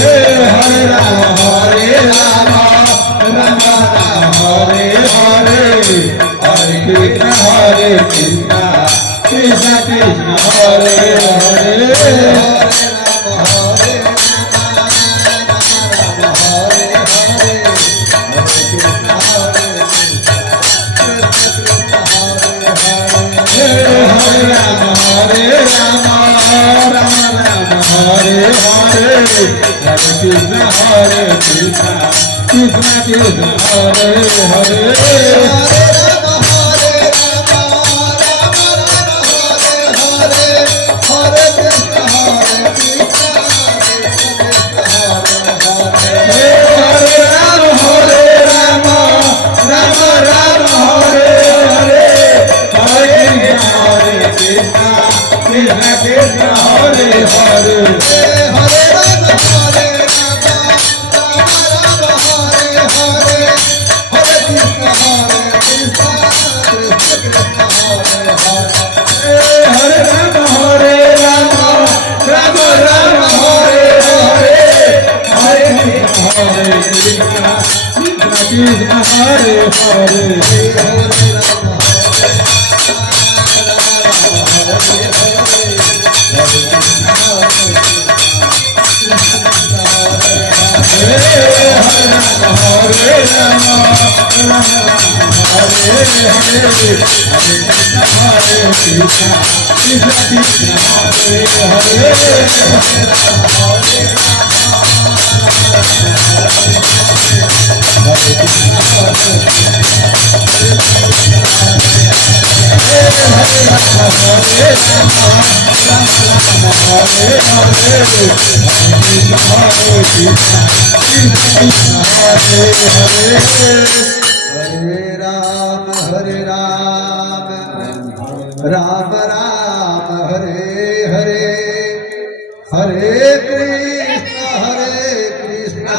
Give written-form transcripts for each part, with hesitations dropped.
Hare Rama, Rama Rama, Hare Hare, Hare Krishna, Krishna Krishna, Hare Hare. Krishna Hare Krishna, Krishna Krishna Hare Hare, Hare Rama, Hare Krishna, Hare Rama, Rama Rama, Hare Hare, Hare Krishna, Krishna Krishna, Hare Hare. Ram Ram Hare Hare Hare Krishna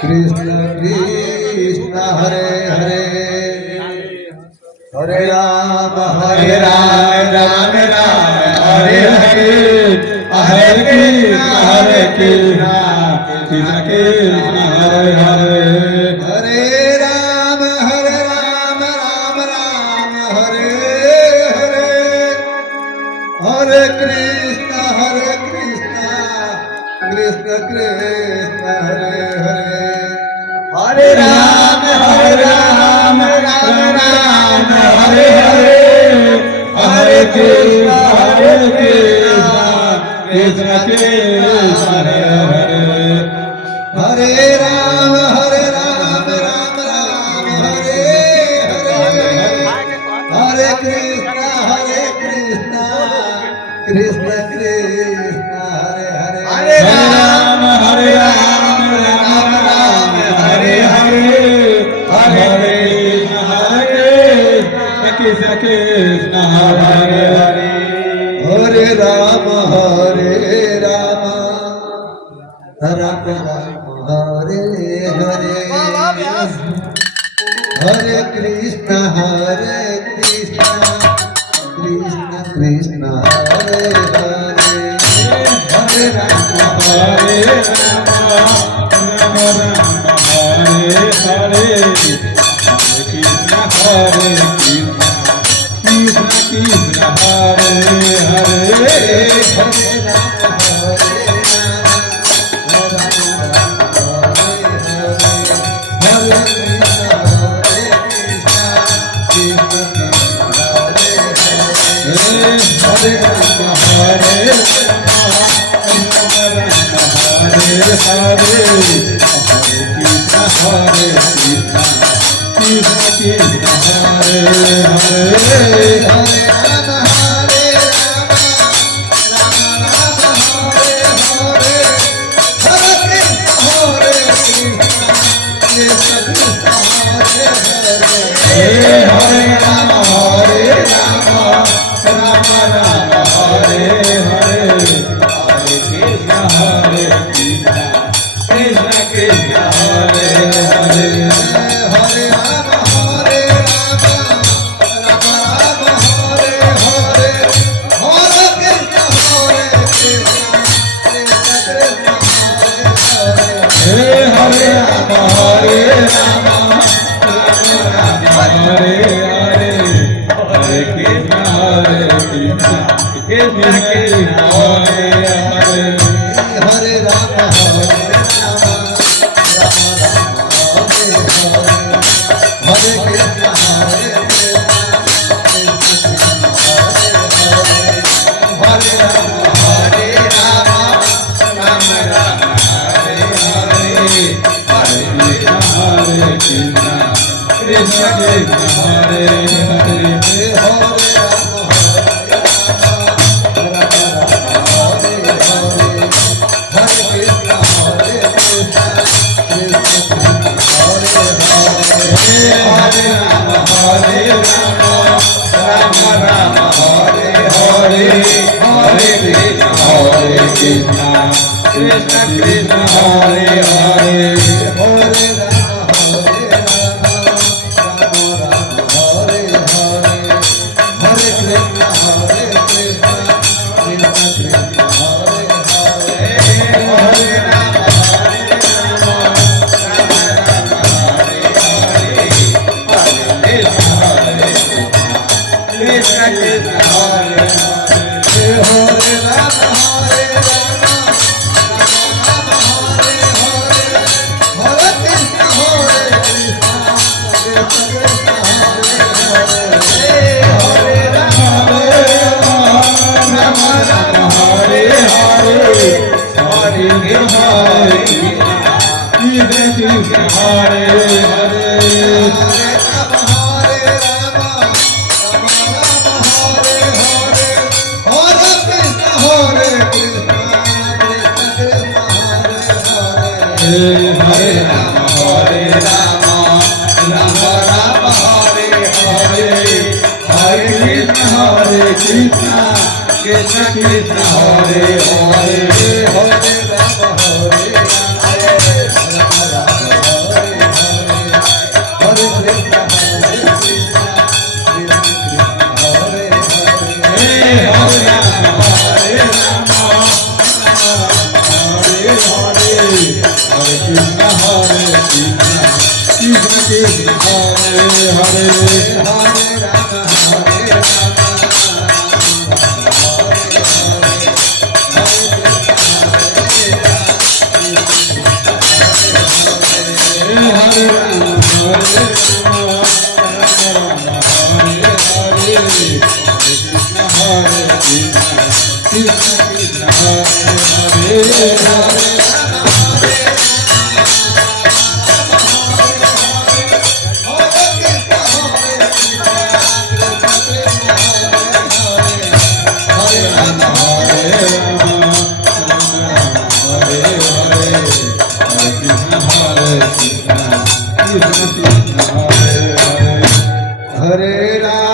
Krishna Krishna Hare Hare Hare Ram Ram Hare Hare Hare Krishna Krishna Krishna Hare Hare Hare Ram Ram Hare Hare Hare Krishna Krishna Krishna Hare Hare Hare Ram Ram Hare Hare Hare Krishna Krishna Krishna Hare Hare Hare Ram Ram Hare Hare Hare Krishna Krishna Krishna Hare Hare Hare Ram Hare Hare Hare Krishna Krishna Hare Hare Hare Ram Hare Ram Hare Hare Hare Krishna Krishna Krishna Hare Hare Hare Ram Hare Hare Krishna Krishna Hare Hare Hare Rama